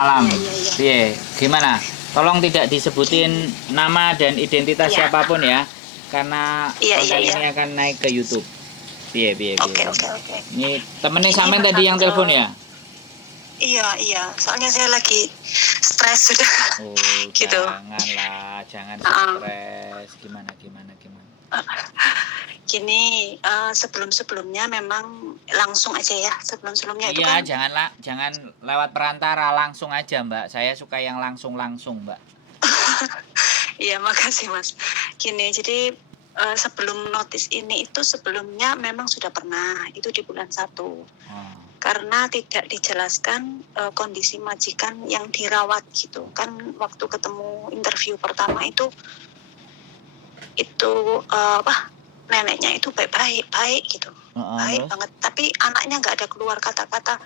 Alam, Iya iya iya. piye? Gimana? Tolong tidak disebutin Gini. nama dan identitas Iya. siapapun ya, karena Iya iya konten iya. ini akan naik ke YouTube. Piye, piye, piye, Oke piye. oke oke. Ini temennya Gini sampean Mas tadi yang telepon Abdul. ya? Iya iya. Soalnya saya lagi stres sudah Oh, gitu. janganlah, jangan Heeh. stres. Gimana, gimana, gimana? Gini, sebelum-sebelumnya memang langsung aja ya. Sebelum-sebelumnya itu Iya, kan jangan lewat perantara, langsung aja, Mbak. Saya suka yang langsung-langsung, Mbak. iya makasih Mas. Gini, jadi sebelum notis ini itu sebelumnya memang sudah pernah itu di bulan 1. Oh. Karena tidak dijelaskan kondisi majikan yang dirawat gitu. Kan waktu ketemu interview pertama itu neneknya itu baik gitu. Baik Terus? banget. Tapi anaknya nggak ada keluar kata-kata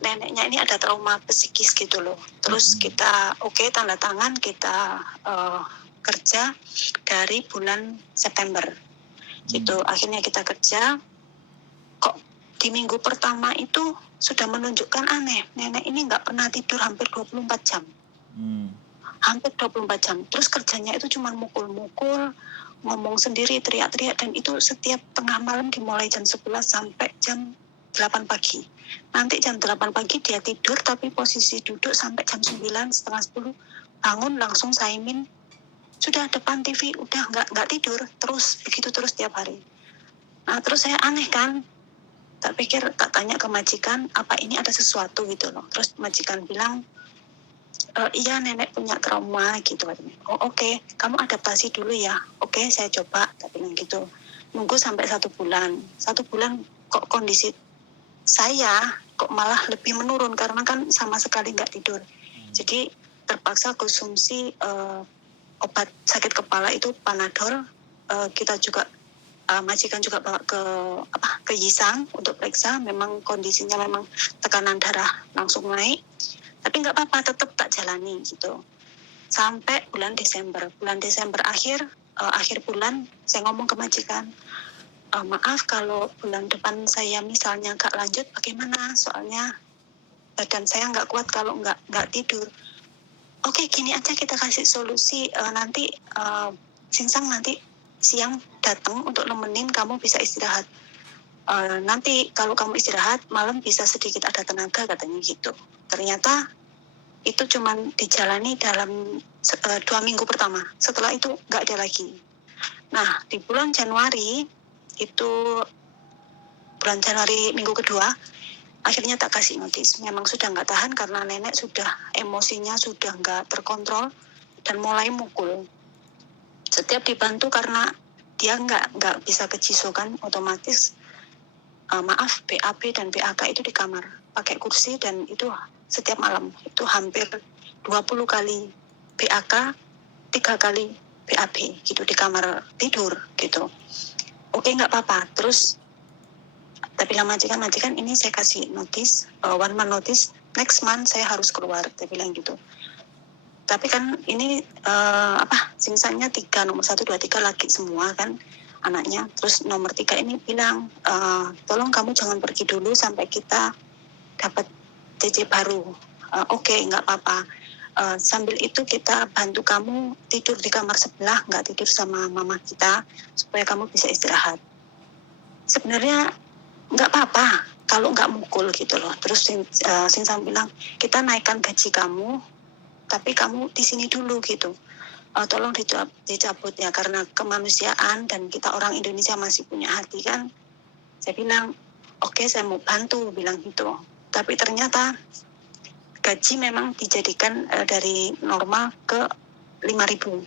neneknya ini ada trauma psikis gitu loh. Terus kita tanda tangan kita kerja dari bulan September gitu. Akhirnya kita kerja, kok di minggu pertama itu sudah menunjukkan aneh. Nenek ini nggak pernah tidur hampir 24 jam. Hampir 24 jam. Terus kerjanya itu cuma mukul-mukul, ngomong sendiri, teriak-teriak, dan itu setiap tengah malam dimulai jam 11 sampai jam 8 pagi. Nanti jam 8 pagi dia tidur, tapi posisi duduk sampai jam 9, setengah 10, bangun langsung saimin, sudah depan TV, udah nggak tidur, terus begitu terus tiap hari. Nah terus saya aneh kan, tak pikir tak tanya ke majikan, apa ini ada sesuatu gitu loh. Terus majikan bilang, iya nenek punya trauma gitu. Oh oke. Kamu adaptasi dulu ya. Oke, saya coba, tak bilang gitu. Nunggu sampai 1 bulan. 1 bulan kok kondisi saya kok malah lebih menurun karena kan sama sekali nggak tidur. Jadi terpaksa konsumsi obat sakit kepala itu Panadol. Kita juga majikan juga bawa ke Yisang untuk periksa. Memang kondisinya memang tekanan darah langsung naik. Tapi nggak apa-apa, tetap tak jalani gitu. Sampai bulan Desember. Bulan Desember akhir bulan saya ngomong ke majikan, maaf kalau bulan depan saya misalnya nggak lanjut bagaimana? Soalnya badan saya nggak kuat kalau nggak tidur. Oke, gini aja kita kasih solusi, nanti Sinsang nanti siang datang untuk nemenin kamu bisa istirahat. Nanti kalau kamu istirahat malam bisa sedikit ada tenaga katanya gitu. Ternyata itu cuma dijalani dalam 2 minggu pertama. Setelah itu nggak ada lagi. Nah, di bulan Januari minggu kedua, akhirnya tak kasih notis. Memang sudah nggak tahan karena nenek sudah emosinya sudah nggak terkontrol dan mulai mukul. Setiap dibantu karena dia nggak bisa ke Ciso kan, otomatis BAB dan BAK itu di kamar pakai kursi, dan itu setiap malam itu hampir 20 kali BAK, 3 kali BAB gitu di kamar tidur gitu. Oke, nggak apa-apa. Terus tapi bilang majikan ini saya kasih notis, 1 month notice, next month saya harus keluar, dia bilang gitu. Tapi kan ini Sinsangnya 3, nomor 1, 2, 3 laki semua kan anaknya. Terus nomor 3 ini bilang, tolong kamu jangan pergi dulu sampai kita dapat CC baru. Oke, nggak apa-apa. Sambil itu kita bantu kamu tidur di kamar sebelah, nggak tidur sama mama kita, supaya kamu bisa istirahat. Sebenarnya nggak apa-apa kalau nggak mukul gitu loh. Terus Sinsang bilang, kita naikkan gaji kamu, tapi kamu di sini dulu gitu. Tolong dicabut ya, karena kemanusiaan dan kita orang Indonesia masih punya hati kan. Saya bilang, oke, saya mau bantu, bilang gitu. Tapi ternyata gaji memang dijadikan dari normal ke 5.000.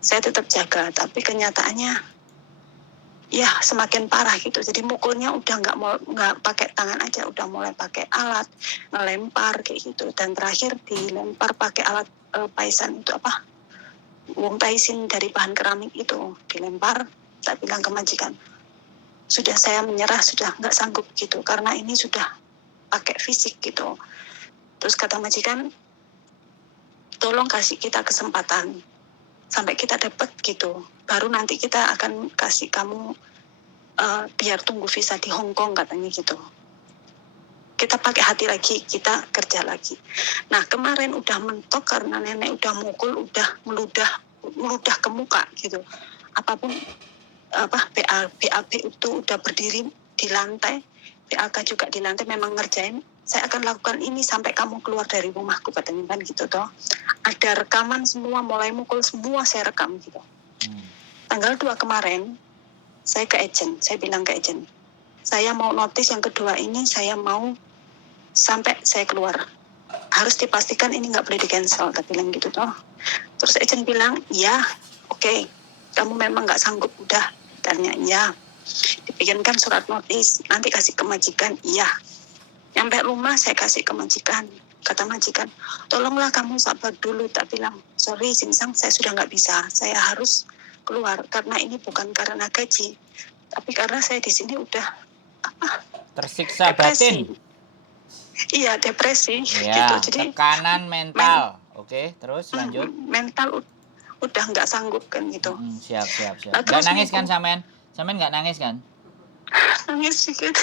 Saya tetap jaga, tapi kenyataannya ya semakin parah gitu. Jadi mukulnya udah nggak pakai tangan aja, udah mulai pakai alat, ngelempar kayak gitu. Dan terakhir dilempar pakai alat paisan itu wong taisin dari bahan keramik itu dilempar. Tak bilang ke majikan, sudah saya menyerah, sudah nggak sanggup gitu, karena ini sudah pakai fisik gitu. Terus kata majikan, tolong kasih kita kesempatan sampai kita dapat gitu, baru nanti kita akan kasih kamu biar tunggu visa di Hong Kong katanya gitu. kita pakai hati lagi, kita kerja lagi. Nah kemarin udah mentok karena nenek udah mukul, udah meludah ke muka gitu. Apapun BAB itu udah berdiri di lantai, BAK juga di lantai, memang ngerjain. Saya akan lakukan ini sampai kamu keluar dari rumahku, katanya kan gitu toh. Ada rekaman semua, mulai mukul semua saya rekam gitu. Tanggal 2 kemarin saya ke agent, saya bilang ke agent, saya mau notis yang kedua ini, saya mau sampai saya keluar. Harus dipastikan ini nggak boleh di cancel, tapi bilang gitu toh. Terus agent bilang, ya, oke, kamu memang nggak sanggup, udah. Tanya, ya. Dibikinkan surat notis, nanti kasih ke majikan, iya. Nyampe rumah saya kasih ke majikan. Kata majikan, tolonglah kamu sabar dulu. Tak bilang, sorry Singsang, saya sudah nggak bisa. Saya harus keluar karena ini bukan karena gaji, tapi karena saya di sini udah tersiksa depresi. batin. Iya, depresi Ya, gitu. Jadi tekanan mental. Oke, terus lanjut. mental udah nggak sanggup kan gitu. Siap. Nah, Nggak terus nangis kan Samen? Samen nggak nangis kan? nangis sedikit.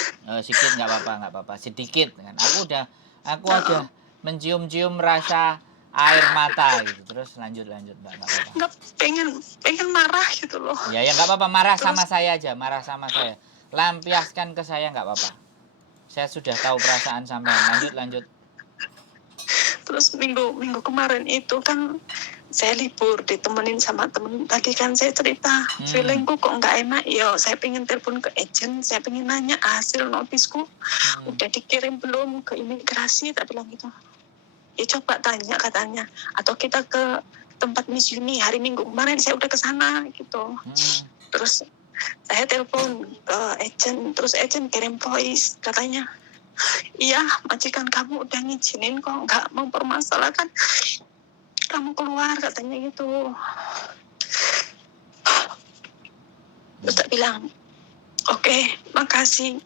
Sedikit nggak apa-apa, sedikit kan. Aku aja mencium-cium rasa air mata gitu. Terus lanjut Mbak, nggak apa-apa. Nggak, pengen marah gitu loh. Ya nggak apa-apa, marah Terus, sama saya aja, marah sama saya. Lampiaskan ke saya nggak apa-apa. Saya sudah tahu perasaan Samen. Lanjut. Terus minggu kemarin itu kan saya libur, ditemenin sama temen. Tadi kan saya cerita, feelingku kok nggak enak. Yo, saya pengen telepon ke agent, saya pengen nanya hasil notisku udah dikirim belum ke imigrasi, tak bilang gitu. Ya coba tanya katanya. Atau kita ke tempat Miss Yuni hari Minggu kemarin, saya udah ke sana gitu. Terus saya telepon ke agent, terus agent kirim voice katanya, iya majikan kamu udah ngizinin kok, nggak mempermasalahkan kamu keluar, katanya gitu. Terus tak bilang, oke, makasih.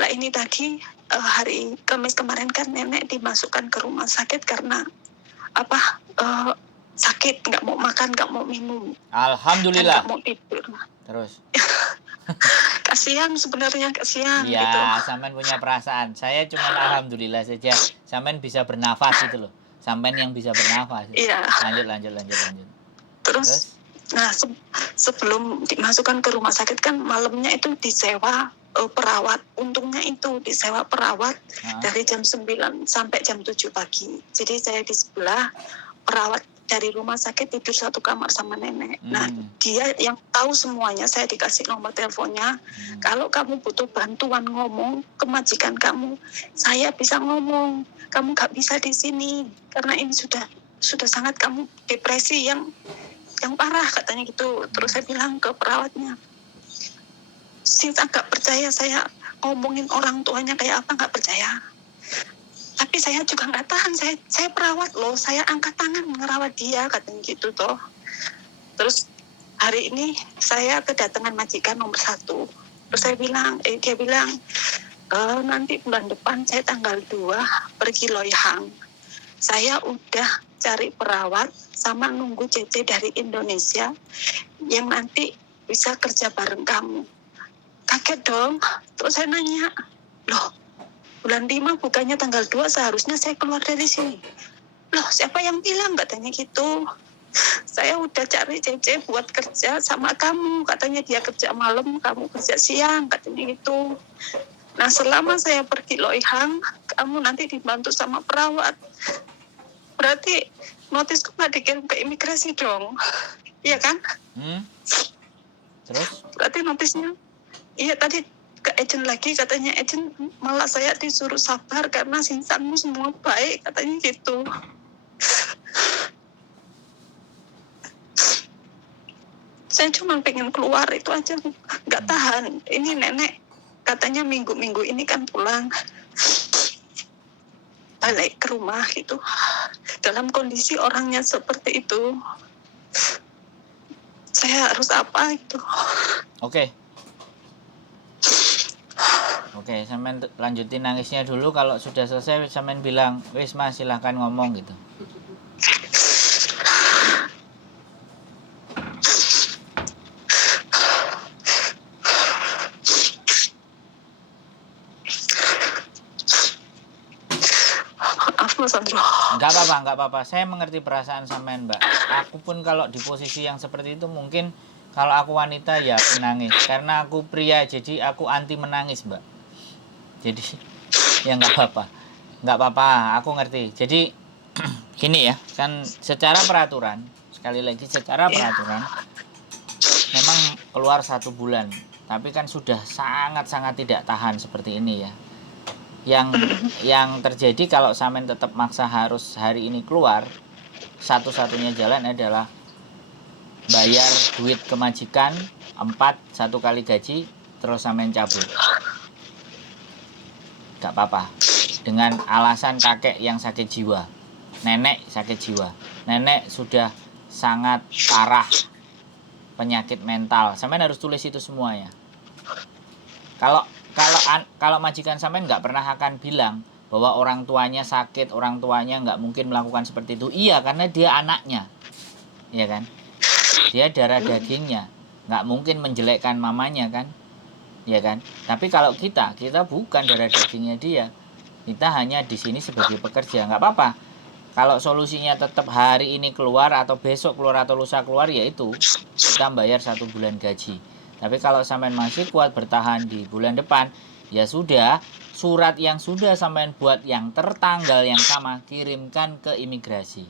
Lah ini tadi hari Kamis kemarin kan nenek dimasukkan ke rumah sakit karena sakit, nggak mau makan, nggak mau minum. Alhamdulillah. Nggak mau tidur. Terus. Kasihan sebenarnya, kasihan ya, gitu. Samen punya perasaan. Saya cuma alhamdulillah saja Samen bisa bernafas gitu loh. Samen yang bisa bernafas. Iya. Lanjut. Terus? Nah, sebelum dimasukkan ke rumah sakit kan malamnya itu disewa perawat. Untungnya itu disewa perawat dari jam 9 sampai jam 7 pagi. Jadi saya di sebelah, perawat dari rumah sakit tidur satu kamar sama nenek. Nah, dia yang tahu semuanya, saya dikasih nomor teleponnya. Kalau kamu butuh bantuan ngomong ke majikan kamu, saya bisa ngomong. Kamu nggak bisa di sini karena ini sudah sangat kamu depresi yang parah, katanya gitu. Terus saya bilang ke perawatnya, Sinta nggak percaya saya ngomongin orang tuanya kayak apa, nggak percaya. Tapi saya juga nggak tahan, saya perawat loh, saya angkat tangan ngerawat dia, katanya gitu toh. Terus hari ini saya kedatangan majikan nomor 1. Terus saya bilang, dia bilang, nanti bulan depan saya tanggal 2 pergi Loy Hang. Saya udah cari perawat sama nunggu CC dari Indonesia yang nanti bisa kerja bareng kamu. Kaget dong. Terus saya nanya, loh bulan 5 bukannya tanggal 2 seharusnya saya keluar dari sini. Loh siapa yang bilang, katanya gitu. Saya udah cari CC buat kerja sama kamu. Katanya dia kerja malam, kamu kerja siang, katanya gitu. Nah selama saya pergi Loy Hang, kamu nanti dibantu sama perawat. Berarti notisku nggak dikirim ke imigrasi dong. Iya kan? Terus? Berarti notisnya, iya tadi ke agent lagi, katanya agent malah saya disuruh sabar karena Sinsangmu semua baik, katanya gitu. Saya cuma pengen keluar itu aja, nggak tahan. Ini nenek katanya minggu-minggu ini kan pulang, balik ke rumah gitu. Dalam kondisi orangnya seperti itu, saya harus apa itu? Oke, Samen lanjutin nangisnya dulu. Kalau sudah selesai, Samen bilang, wis mas silahkan ngomong gitu. nggak apa-apa. Saya mengerti perasaan sampean, Mbak. Aku pun kalau di posisi yang seperti itu mungkin kalau aku wanita ya menangis. Karena aku pria, jadi aku anti menangis, Mbak. Jadi ya nggak apa-apa. Nggak apa-apa, aku ngerti. Jadi gini ya, kan secara peraturan, sekali lagi secara Iya. peraturan, memang keluar 1 bulan. Tapi kan sudah sangat-sangat tidak tahan seperti ini ya. Yang terjadi kalau sampean tetap maksa harus hari ini keluar, satu-satunya jalan adalah bayar duit ke majikan 1 kali gaji, terus sampean cabut. Gak apa-apa. Dengan alasan kakek yang sakit jiwa, nenek sakit jiwa, nenek sudah sangat parah penyakit mental. Sampean harus tulis itu semua ya. Kalau majikan sampean nggak pernah akan bilang bahwa orang tuanya sakit, orang tuanya nggak mungkin melakukan seperti itu. Iya, karena dia anaknya, ya kan? Dia darah dagingnya, nggak mungkin menjelekkan mamanya kan, ya kan? Tapi kalau kita bukan darah dagingnya dia, kita hanya di sini sebagai pekerja, nggak apa-apa. Kalau solusinya tetap hari ini keluar atau besok keluar atau lusa keluar, yaitu kita bayar 1 bulan gaji. Tapi kalau sampean masih kuat bertahan di bulan depan, ya sudah, surat yang sudah sampean buat yang tertanggal yang sama kirimkan ke imigrasi.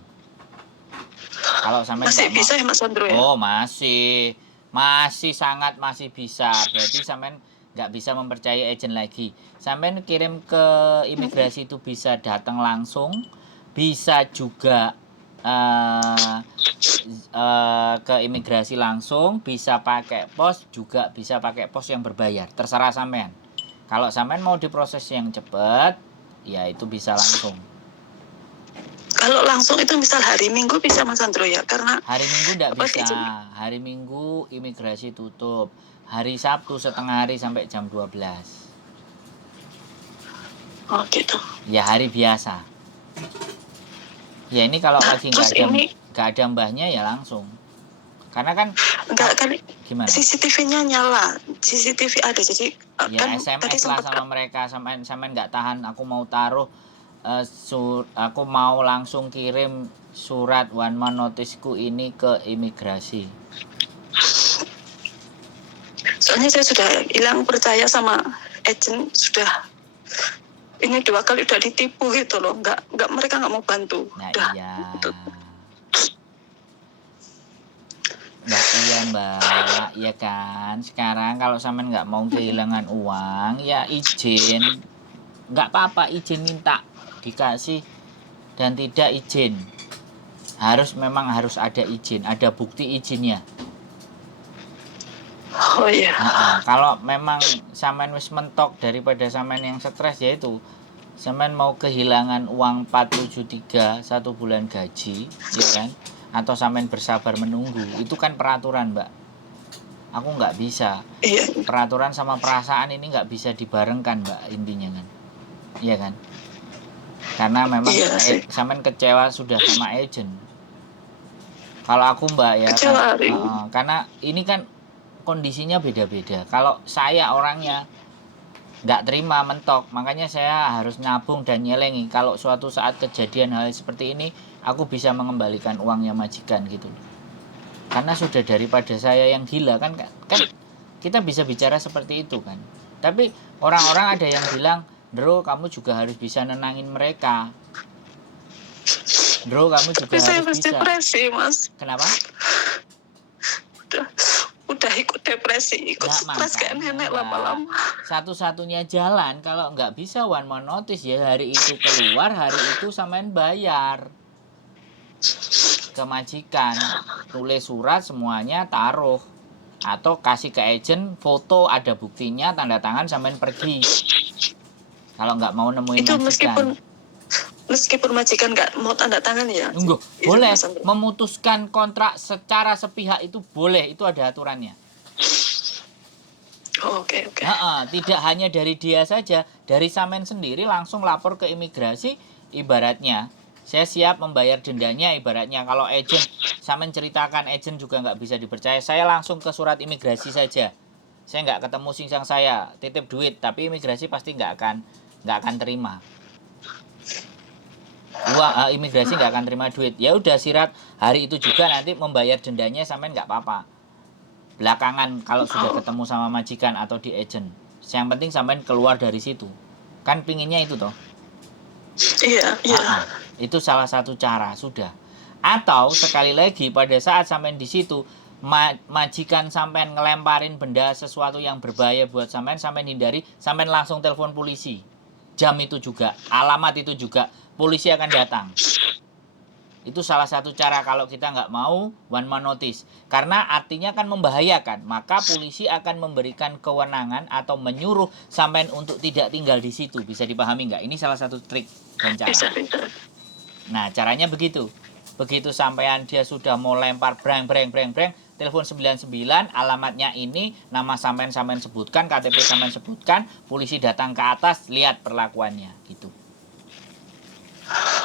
Kalau sampean Masih bisa ya Mas Sandro ya? Oh, masih sangat masih bisa. Berarti sampean nggak bisa mempercayai agen lagi. Sampean kirim ke imigrasi itu bisa datang langsung, bisa juga ke imigrasi langsung, bisa pakai pos, juga bisa pakai pos yang berbayar, terserah sampean. Kalau sampean mau diproses yang cepat, ya itu bisa langsung. Kalau langsung itu misal hari Minggu bisa Mas Sandro ya? Karena Hari Minggu tidak apa, bisa. izin? Hari Minggu imigrasi tutup. Hari Sabtu setengah hari sampai jam 12. Oh gitu. Ya hari biasa. Ya ini kalau lagi Terus ini nggak ada mbahnya ya langsung. Karena kan enggak kan gimana? CCTV-nya nyala, CCTV ada, jadi Ya kan tadi SMS lah sempat sama mereka, sampai nggak tahan. Aku mau taruh aku mau langsung kirim surat one man noticeku ini ke imigrasi. soalnya saya sudah hilang percaya sama agent, sudah ini 2 kali udah ditipu gitu loh, nggak mereka nggak mau bantu. Nah Udah. iya. Nah iya mbak, iya kan. Sekarang kalau sampean nggak mau kehilangan uang, ya izin. Nggak apa-apa, izin minta dikasih dan tidak izin. Memang harus ada izin, ada bukti izinnya. Oh iya. Kalau memang sampean wis mentok daripada sampean yang stres, yaitu sampean mau kehilangan uang 473 1 bulan gaji, ya kan? Atau sampean bersabar menunggu, itu kan peraturan mbak. Aku nggak bisa. Iya. Peraturan sama perasaan ini nggak bisa dibarengkan mbak, intinya kan, iya kan? Karena memang Iya sih. sampean kecewa sudah sama agent. Kalau aku mbak ya, Kecewa karena ini kan kondisinya beda-beda. Kalau saya orangnya nggak terima mentok, makanya saya harus nabung dan nyelengi. Kalau suatu saat kejadian hal seperti ini, aku bisa mengembalikan uangnya majikan gitu. Karena sudah daripada saya yang gila kan kita bisa bicara seperti itu kan. Tapi orang-orang ada yang bilang, Bro, kamu juga harus bisa nenangin mereka. Bro, kamu juga Tapi saya harus bisa. depresi mas. Kenapa? Udah ikut depresi, ikut stres kayak nenek lama-lama. Satu-satunya jalan kalau nggak bisa one man notice, ya hari itu keluar, hari itu sampean bayar ke majikan, tulis surat semuanya, taruh, atau kasih ke agent, foto ada buktinya, tanda tangan, sampean pergi. Kalau nggak mau nemuin itu majikan. Meskipun majikan nggak mau tanda tangan ya? Enggak, boleh. Memutuskan kontrak secara sepihak itu boleh, itu ada aturannya. Oh, oke. Tidak hanya dari dia saja, dari sampean sendiri langsung lapor ke imigrasi, ibaratnya saya siap membayar dendanya, ibaratnya kalau agent sampean ceritakan, agent juga nggak bisa dipercaya, saya langsung ke surat imigrasi saja, saya nggak ketemu singsang, saya titip duit, tapi imigrasi pasti nggak akan terima. imigrasi nggak akan terima duit. Ya udah sirat hari itu juga nanti membayar dendanya sampean nggak apa-apa. Belakangan kalau sudah ketemu sama majikan atau di agent, yang penting sampean keluar dari situ. Kan pinginnya itu toh. Iya, iya. Itu salah satu cara sudah. Atau sekali lagi pada saat sampean di situ majikan sampean ngelemparin benda sesuatu yang berbahaya buat sampean hindari, sampean langsung telepon polisi. Jam itu juga, alamat itu juga, polisi akan datang. Itu salah satu cara kalau kita nggak mau one man notice. Karena artinya kan membahayakan. Maka polisi akan memberikan kewenangan atau menyuruh sampean untuk tidak tinggal di situ. Bisa dipahami nggak? Ini salah satu trik dan cara. Nah, caranya begitu. Begitu sampean dia sudah mau lempar breng, telepon 99, alamatnya ini, nama sampean sebutkan, KTP sampean sebutkan, polisi datang ke atas, lihat perlakuannya gitu.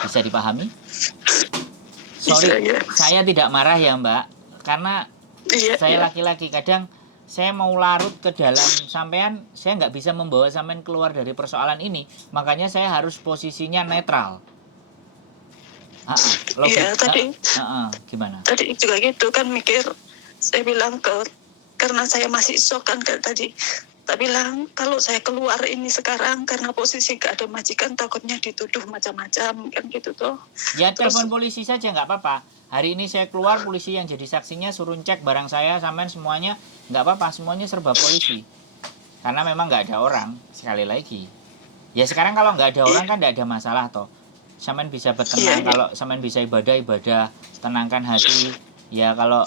Bisa dipahami? Sorry, saya tidak marah ya Mbak, karena saya laki-laki, kadang saya mau larut ke dalam sampean, saya nggak bisa membawa sampean keluar dari persoalan ini, makanya saya harus posisinya netral. Iya, tadi gimana? Tadi juga gitu kan mikir, saya bilang karena saya masih shock kan tadi. Tak bilang kalau saya keluar ini sekarang karena posisi gak ada majikan takutnya dituduh macam-macam kan gitu tuh. Ya telepon polisi saja nggak apa-apa. Hari ini saya keluar, polisi yang jadi saksinya suruh cek barang saya, sampean semuanya nggak apa-apa, semuanya serba polisi. Karena memang nggak ada orang, sekali lagi. Ya sekarang kalau nggak ada orang kan nggak ada masalah toh. Sampean bisa bertenang, kalau sampean bisa ibadah, tenangkan hati. Ya kalau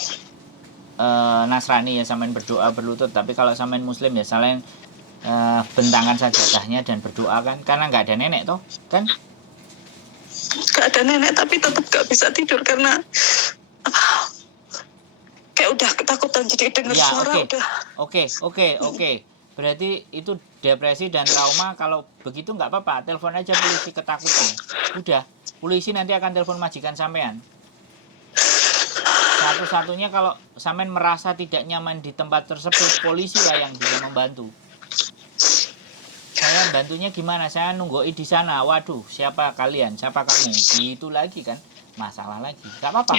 Nasrani ya sampean berdoa berlutut, tapi kalau sampean Muslim ya saling bentangan sajadahnya dan berdoa kan, karena nggak ada nenek toh kan. Gak ada nenek tapi tetap gak bisa tidur karena kayak udah ketakutan jadi dengar suara udah. Oke. Berarti itu depresi dan trauma. Kalau begitu nggak apa-apa, telepon aja polisi ketakutan. Udah, polisi nanti akan telepon majikan sampean. Satu-satunya kalau sampean merasa tidak nyaman di tempat tersebut, polisi lah yang bisa membantu. Saya bantunya gimana? Saya nungguin di sana. Waduh, siapa kalian? Siapa kamu? Gitu lagi kan, masalah lagi. Gak apa-apa.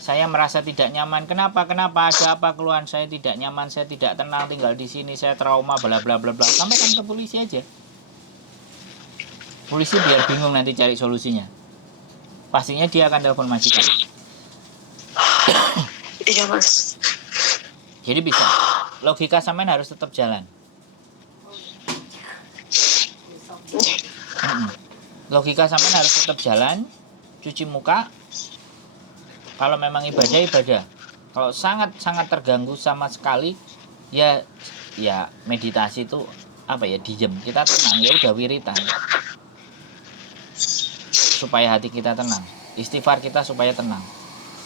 Saya merasa tidak nyaman. Kenapa? Ada apa keluhan? Saya tidak nyaman, saya tidak tenang tinggal di sini, saya trauma, bla bla bla bla. Sampaikan ke polisi aja. Polisi biar bingung nanti cari solusinya. Pastinya dia akan telepon majikan. Iya mas. Jadi bisa. Logika sampean harus tetap jalan. Logika sampean harus tetap jalan. Cuci muka. Kalau memang ibadah. Kalau sangat terganggu sama sekali, ya meditasi itu diem, kita tenang, ya udah wiritan. Supaya hati kita tenang. Istighfar kita supaya tenang.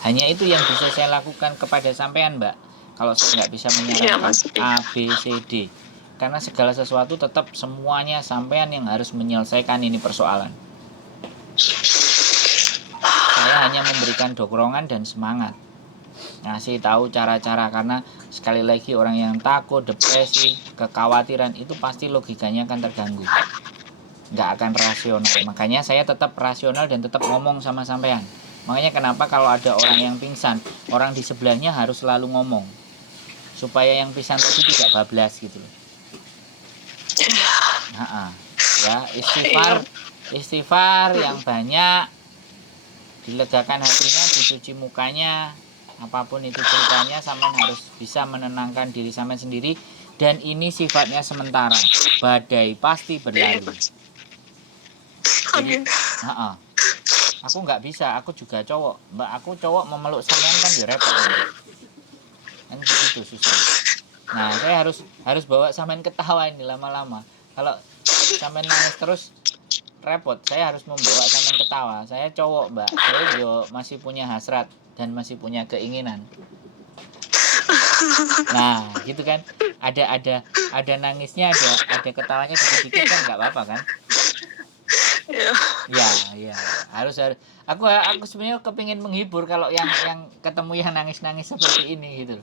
Hanya itu yang bisa saya lakukan kepada sampean, Mbak. Kalau saya nggak bisa menyarankan A, B, C, D. Karena segala sesuatu tetap semuanya sampean yang harus menyelesaikan ini persoalan. Saya hanya memberikan dorongan dan semangat. Ngasih tahu cara-cara, karena sekali lagi orang yang takut, depresi, kekhawatiran itu pasti logikanya akan terganggu. Nggak akan rasional. Makanya saya tetap rasional dan tetap ngomong sama sampean. Makanya kenapa kalau ada orang yang pingsan, orang di sebelahnya harus selalu ngomong. Supaya yang pingsan itu tidak bablas gitu. Ya, istighfar yang banyak, dilegakan hatinya, dicuci mukanya, apapun itu ceritanya, sampean harus bisa menenangkan diri sampean sendiri. Dan ini sifatnya sementara, badai pasti berlalu. Jadi, aku nggak bisa, aku juga cowok, Mbak. Aku cowok memeluk sampean kan ya repot kan begitu, susah. Nah, saya harus bawa sampean ketawa ini lama-lama. Kalau sampean nangis terus repot. Saya harus membawa sampean ketawa. Saya cowok, Mbak. Saya juga masih punya hasrat dan masih punya keinginan. Nah, gitu kan. Ada nangisnya, ada ketawanya dikit-dikit kan nggak apa-apa kan? Ya, harus. Aku sebenarnya kepingin menghibur kalau yang ketemu yang nangis-nangis seperti ini gitu.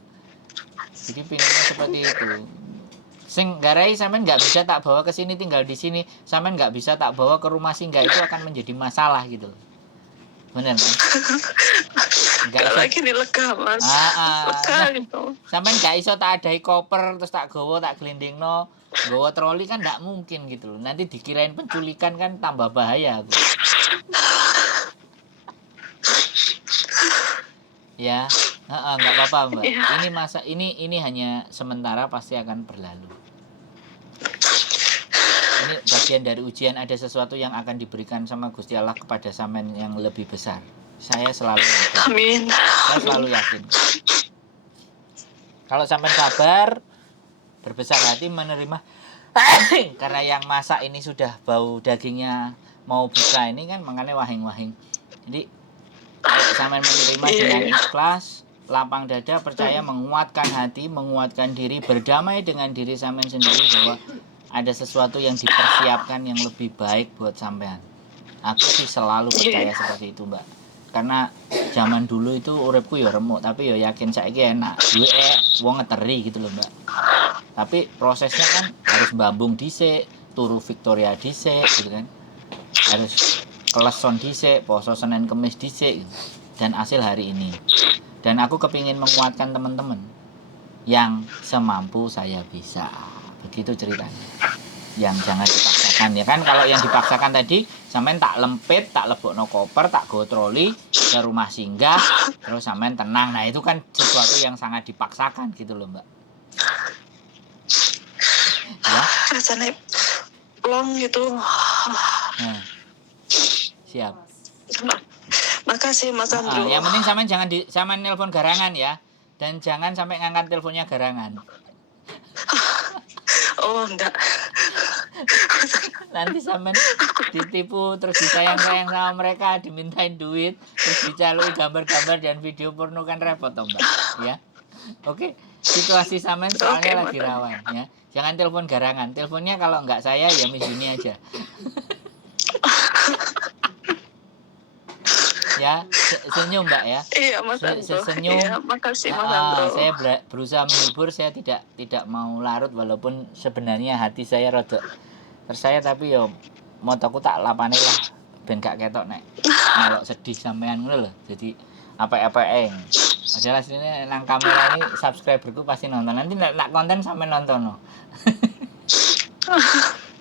Jadi pinginnya seperti itu. Sing garai sampean nggak bisa tak bawa ke sini tinggal di sini, sampean nggak bisa tak bawa ke rumah singgah, itu akan menjadi masalah gitu. Bener kan? Nggak Kalau iso. gini lega mas, lega Nah, gitu. sampean nggak iso tak adai koper terus tak gowo tak gelindingno, gowo troli kan nggak mungkin gitu loh. Nanti dikirain penculikan kan tambah bahaya aku. Ya, nggak apa-apa Mbak. Iya. Ini hanya sementara, pasti akan berlalu. Ini bagian dari ujian, ada sesuatu yang akan diberikan sama Gusti Allah kepada sampean yang lebih besar. Saya selalu yakin. Amin. Saya selalu yakin. Kalau sampean sabar, berbesar hati menerima, karena yang masak ini sudah bau dagingnya mau buka ini kan, makanya wahing-wahing. Jadi kalau sampean menerima dengan ikhlas, lapang dada, percaya, menguatkan hati, menguatkan diri, berdamai dengan diri sampean sendiri bahwa ada sesuatu yang dipersiapkan yang lebih baik buat sampean. Aku sih selalu percaya seperti itu Mbak. Karena zaman dulu itu uripku ya remuk, tapi ya yakin saiki enak. Duwe wong ngeteri gitu loh Mbak. Tapi prosesnya kan harus bambung dhisik, turu Victoria dhisik gitu kan. Harus keleson dhisik, poso Senin Kemis dhisik gitu. Dan hasil hari ini. Dan aku kepingin menguatkan teman-teman yang semampu saya bisa. Begitu ceritanya. Yang jangan dipaksakan ya kan. Kalau yang dipaksakan tadi sampean tak lempit, tak lebokno koper, tak go troli ke rumah singgah, terus sampean tenang. Nah, itu kan sesuatu yang sangat dipaksakan gitu loh, Mbak. Ya. Rasanya plong gitu. Nah. Siap. Makasih Mas Andro. Yang penting sampean nelpon garangan ya. Dan jangan sampai ngangkat teleponnya garangan. Oh, enggak. Nanti sampean ditipu, terus disayang-sayang sama mereka, dimintain duit, terus dicalui gambar-gambar dan video porno, kan repot toh Mbak. Ya. Oke, situasi sampean soalnya lagi rawan ya. Jangan telepon garangan. Teleponnya kalau nggak saya ya Miss Yuni aja. Ya, senyum Mbak ya. Iya Mas Andro. Senyum. Iya, makasih Mas Andro. Saya berusaha menghibur, saya tidak mau larut, walaupun sebenarnya hati saya rada tersayat, tapi yo motoku tak lapane lah ben gak ketok nek melok sedih sampean ngono lho. Jadi apa-apa adalah sini nang kamera ini subscriberku pasti nonton. Nanti nak konten sampean nonton no.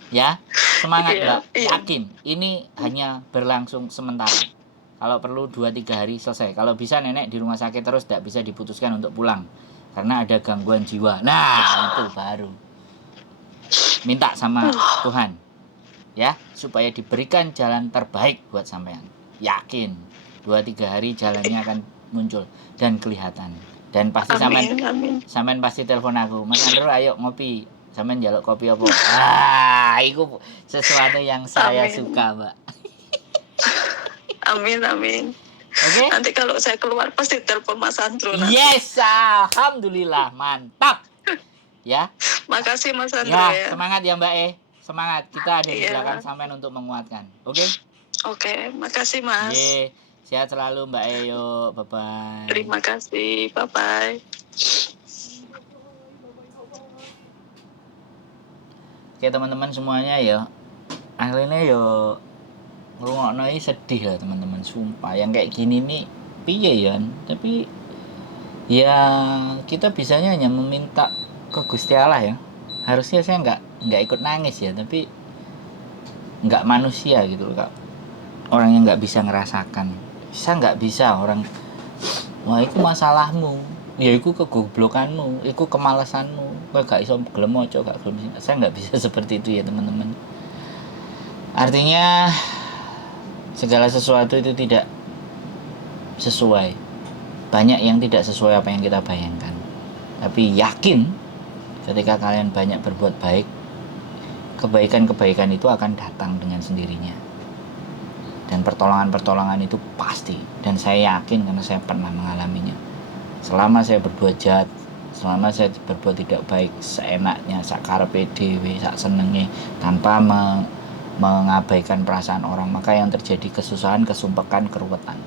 Ya, semangat Mbak. Yakin ini hanya berlangsung sementara. Kalau perlu 2-3 hari selesai. Kalau bisa nenek di rumah sakit terus, tidak bisa diputuskan untuk pulang karena ada gangguan jiwa. Nah, itu baru minta sama Tuhan ya, supaya diberikan jalan terbaik buat sampean. Yakin 2-3 hari jalannya akan muncul dan kelihatan. Dan pasti sampean pasti telepon aku, Mas Andro ayo ngopi. Sampean njaluk kopi apa? Itu sesuatu yang saya suka Mbak. Amin. Oke. Nanti kalau saya keluar pasti telepon Mas Andro. Yes, alhamdulillah, mantap. Ya. Makasih Mas Andro ya. Semangat ya Mbak Semangat. Kita ada di belakang sampean untuk menguatkan. Oke? Oke, makasih Mas. Sehat selalu Mbak Yuk. Bye-bye. Terima kasih. Bye-bye. Oke teman-teman semuanya ya. Akhirnya yo ngrungokno iki sedih lah teman-teman, sumpah. Yang kayak gini nih piye ya? Tapi ya kita bisanya hanya meminta ke Gusti Allah ya. Harusnya saya nggak ikut nangis ya, tapi nggak manusia gitu loh Kak. Orang yang nggak bisa ngerasakan. Saya nggak bisa orang, wah itu masalahmu, ya itu kegoblokanmu, itu kemalasanmu, kowe gak iso gelem maca, gak gelem. Saya nggak bisa seperti itu ya teman-teman. Artinya segala sesuatu itu tidak sesuai. Banyak yang tidak sesuai apa yang kita bayangkan. Tapi yakin ketika kalian banyak berbuat baik, kebaikan-kebaikan itu akan datang dengan sendirinya. Dan pertolongan-pertolongan itu pasti. Dan saya yakin karena saya pernah mengalaminya. Selama saya berbuat jahat, selama saya berbuat tidak baik seenaknya, sakarepe dhewe, sak senenge, tanpa mengabaikan perasaan orang, maka yang terjadi kesusahan, kesumpekan, keruwetan.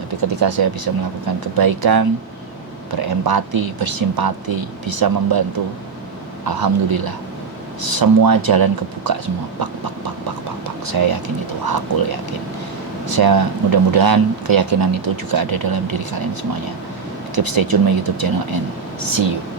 Tapi ketika saya bisa melakukan kebaikan, berempati, bersimpati, bisa membantu, alhamdulillah semua jalan kebuka semua, pak. Saya yakin itu, aku yakin. Saya mudah-mudahan keyakinan itu juga ada dalam diri kalian semuanya. Keep stay tune my YouTube channel and see you.